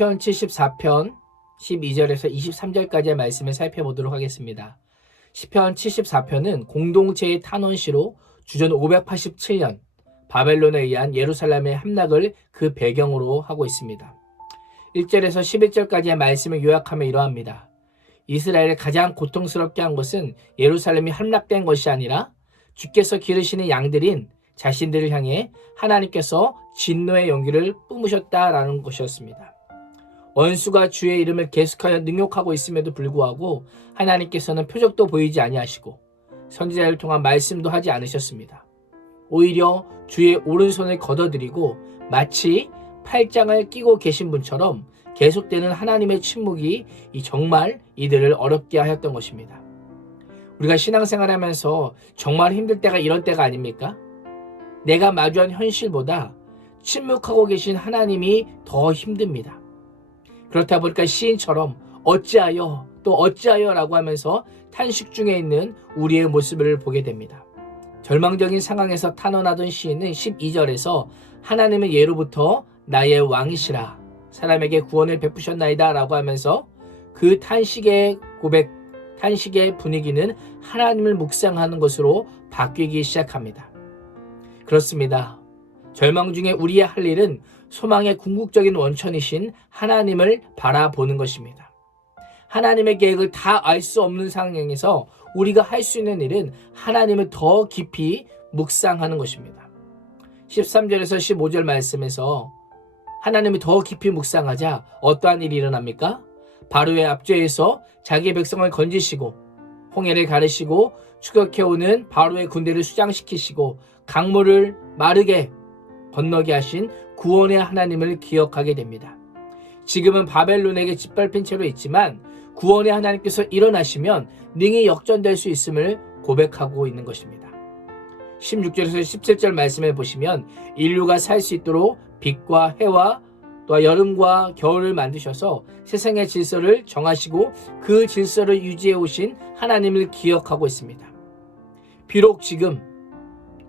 시편 74편 12절에서 23절까지의 말씀을 살펴보도록 하겠습니다. 시편 74편은 공동체의 탄원시로 주전 587년 바벨론에 의한 예루살렘의 함락을 그 배경으로 하고 있습니다. 1절에서 11절까지의 말씀을 요약하면 이러합니다. 이스라엘을 가장 고통스럽게 한 것은 예루살렘이 함락된 것이 아니라 주께서 기르시는 양들인 자신들을 향해 하나님께서 진노의 연기를 뿜으셨다라는 것이었습니다. 원수가 주의 이름을 계속하여 능욕하고 있음에도 불구하고 하나님께서는 표적도 보이지 아니하시고 선지자를 통한 말씀도 하지 않으셨습니다. 오히려 주의 오른손을 걷어들이고 마치 팔짱을 끼고 계신 분처럼 계속되는 하나님의 침묵이 정말 이들을 어렵게 하였던 것입니다. 우리가 신앙생활하면서 정말 힘들 때가 이런 때가 아닙니까? 내가 마주한 현실보다 침묵하고 계신 하나님이 더 힘듭니다. 그렇다 보니까 시인처럼 어찌하여 또 어찌하여 라고 하면서 탄식 중에 있는 우리의 모습을 보게 됩니다. 절망적인 상황에서 탄원하던 시인은 12절에서 하나님은 예로부터 나의 왕이시라 사람에게 구원을 베푸셨나이다 라고 하면서 그 탄식의 고백, 탄식의 분위기는 하나님을 묵상하는 것으로 바뀌기 시작합니다. 그렇습니다. 절망 중에 우리의 할 일은 소망의 궁극적인 원천이신 하나님을 바라보는 것입니다. 하나님의 계획을 다 알 수 없는 상황에서 우리가 할 수 있는 일은 하나님을 더 깊이 묵상하는 것입니다. 13절에서 15절 말씀에서 하나님을 더 깊이 묵상하자 어떠한 일이 일어납니까? 바로의 앞좌에서 자기의 백성을 건지시고 홍해를 가르시고 추격해오는 바로의 군대를 수장시키시고 강물을 마르게 건너게 하신 구원의 하나님을 기억하게 됩니다. 지금은 바벨론에게 짓밟힌 채로 있지만 구원의 하나님께서 일어나시면 능히 역전될 수 있음을 고백하고 있는 것입니다. 16절에서 17절 말씀을 보시면 인류가 살 수 있도록 빛과 해와 또 여름과 겨울을 만드셔서 세상의 질서를 정하시고 그 질서를 유지해 오신 하나님을 기억하고 있습니다. 비록 지금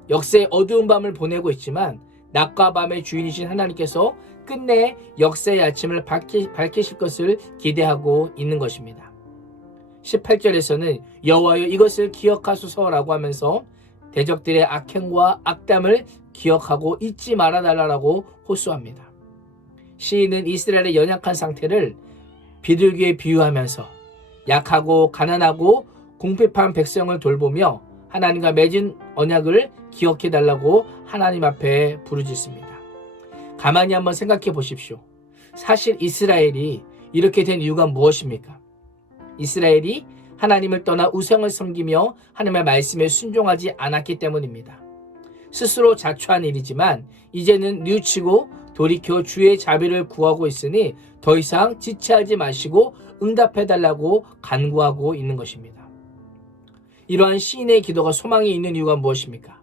역사의 어두운 밤을 보내고 있지만 낮과 밤의 주인이신 하나님께서 끝내 역사의 아침을 밝히실 것을 기대하고 있는 것입니다. 18절에서는 여호와여 이것을 기억하소서라고 하면서 대적들의 악행과 악담을 기억하고 잊지 말아달라고 호소합니다. 시인은 이스라엘의 연약한 상태를 비둘기에 비유하면서 약하고 가난하고 궁핍한 백성을 돌보며 하나님과 맺은 언약을 기억해달라고 하나님 앞에 부르짖습니다. 가만히 한번 생각해 보십시오. 사실 이스라엘이 이렇게 된 이유가 무엇입니까? 이스라엘이 하나님을 떠나 우상을 섬기며 하나님의 말씀에 순종하지 않았기 때문입니다. 스스로 자초한 일이지만 이제는 뉘우치고 돌이켜 주의 자비를 구하고 있으니 더 이상 지체하지 마시고 응답해달라고 간구하고 있는 것입니다. 이러한 시인의 기도가 소망이 있는 이유가 무엇입니까?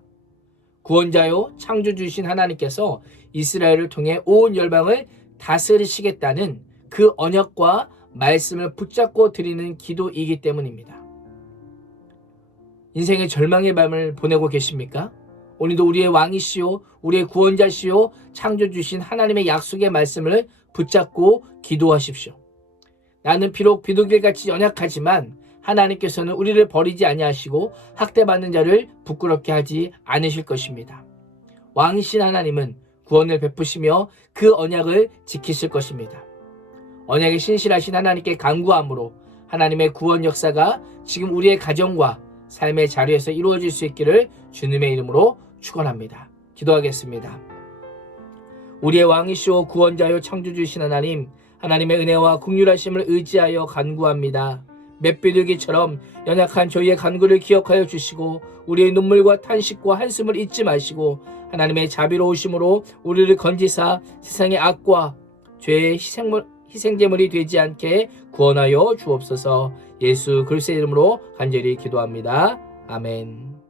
구원자요 창조주이신 하나님께서 이스라엘을 통해 온 열방을 다스리시겠다는 그 언약과 말씀을 붙잡고 드리는 기도이기 때문입니다. 인생의 절망의 밤을 보내고 계십니까? 오늘도 우리의 왕이시오 우리의 구원자시오 창조주신 하나님의 약속의 말씀을 붙잡고 기도하십시오. 나는 비록 비둘기같이 연약하지만 하나님께서는 우리를 버리지 아니하시고 학대받는 자를 부끄럽게 하지 않으실 것입니다. 왕이신 하나님은 구원을 베푸시며 그 언약을 지키실 것입니다. 언약에 신실하신 하나님께 간구함으로 하나님의 구원 역사가 지금 우리의 가정과 삶의 자리에서 이루어질 수 있기를 주님의 이름으로 축원합니다. 기도하겠습니다. 우리의 왕이시오 구원자요 창조주이신 하나님, 하나님의 은혜와 긍휼하심을 의지하여 간구합니다. 맷비둘기처럼 연약한 저희의 간구를 기억하여 주시고 우리의 눈물과 탄식과 한숨을 잊지 마시고 하나님의 자비로우심으로 우리를 건지사 세상의 악과 죄의 희생제물이 되지 않게 구원하여 주옵소서. 예수 그리스도의 이름으로 간절히 기도합니다. 아멘.